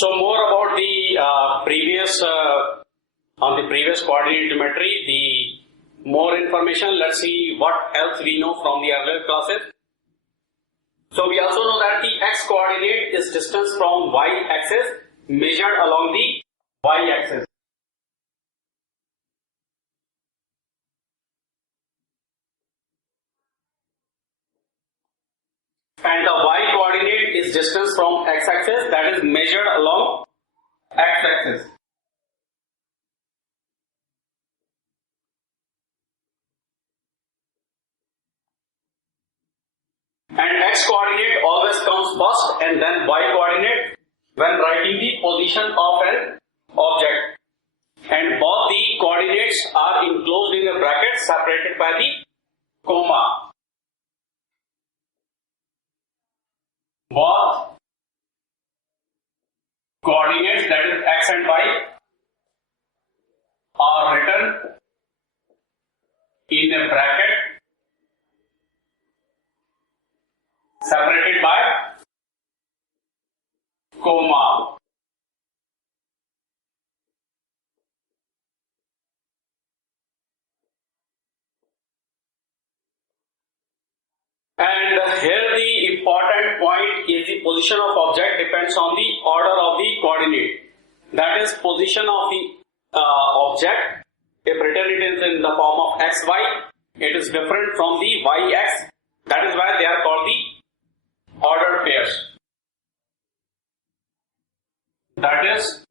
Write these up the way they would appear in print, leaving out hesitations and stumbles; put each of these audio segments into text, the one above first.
So more about the previous coordinate geometry, the more information. Let's see what else we know from the earlier classes. So we also know that the x coordinate is distance from y axis measured along the y axis. And the y coordinate is distance from x axis that is measured along x axis. And x coordinate always comes first and then y coordinate when writing the position of an object. And both the coordinates are enclosed in a bracket separated by the comma. Both coordinates, that is x and y, are written in a bracket separated by comma. And here the important point is the position of object depends on the order of the coordinate. That is, position of the object, if written it is in the form of xy, it is different from the yx. That is why they are called the ordered pairs. That is,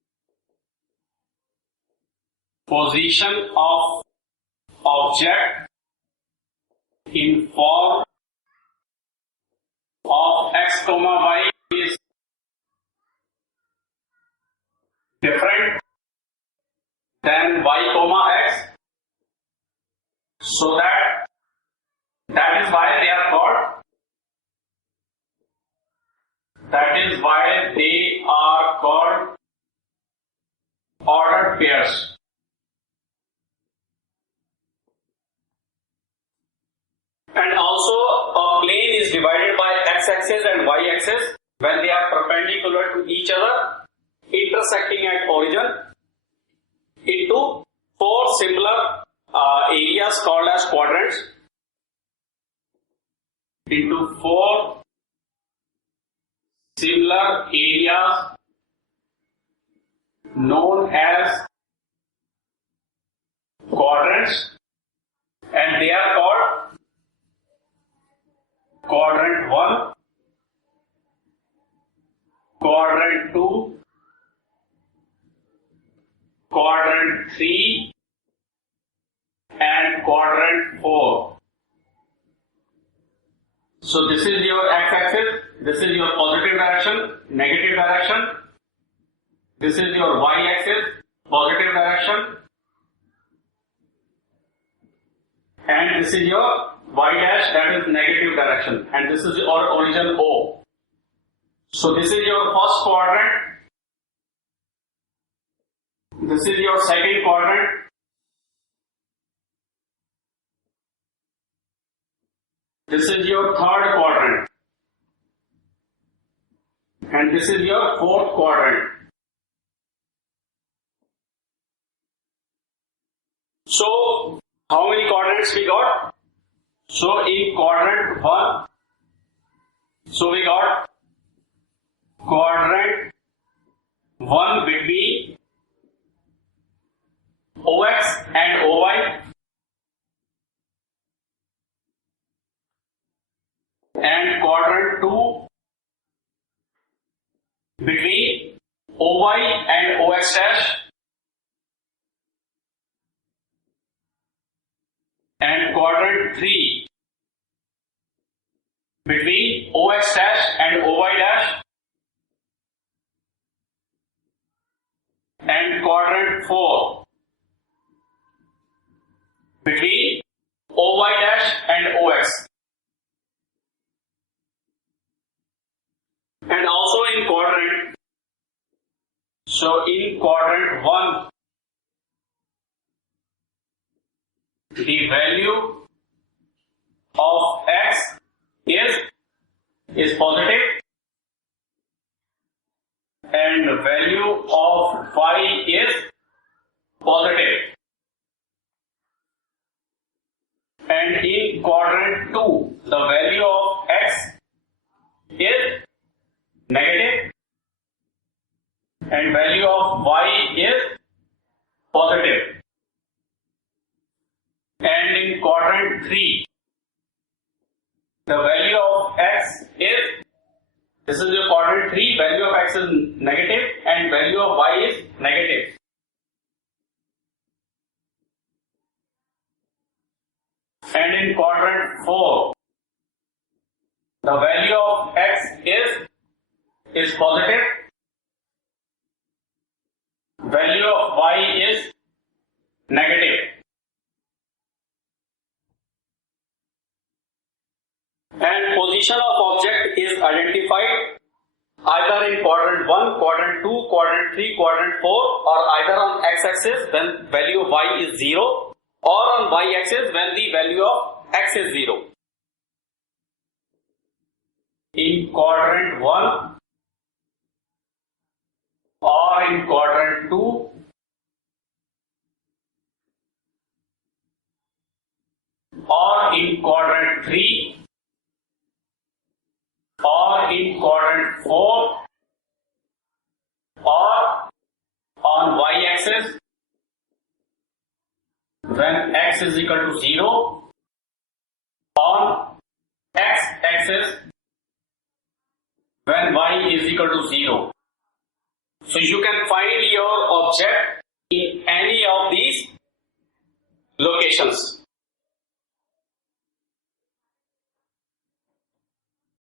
position of object in form of x comma y is different than y comma x, so that is why they are called ordered pairs. And also a plane is divided by x-axis and y-axis when they are perpendicular to each other, intersecting at origin, into four similar areas called as quadrants. Into four similar areas known as quadrants, and they are called quadrant 1, quadrant 2, quadrant 3 and quadrant 4. So this is your x-axis, this is your positive direction, negative direction, this is your y-axis, positive direction, and this is your y dash, that is negative direction, and this is your origin O. So this is your first quadrant, this is your second quadrant, this is your third quadrant, and this is your fourth quadrant. So how many quadrants we got? So in quadrant 1, so we got quadrant 1 between OX and OY, and quadrant 2 between OY and OX dash, and quadrant 3 between OX dash and OY dash, and quadrant 4 between OY dash and OX. And also in quadrant, so in quadrant 1, the value of x is positive, and the value negative and value of y is positive. And in quadrant 3, the value of x is, this is the quadrant 3, value of x is negative and value of y is negative. And in quadrant 4, the value of x is positive, value of y is negative. And position of object is identified either in quadrant 1, quadrant 2, quadrant 3, quadrant 4, or either on x-axis when value of y is 0, or on y-axis when the value of x is 0. In quadrant 1 or in quadrant 2, or in quadrant 3, or in quadrant 4, or on y-axis when x is equal to 0, on x-axis when y is equal to 0. So you can find your object in any of these locations.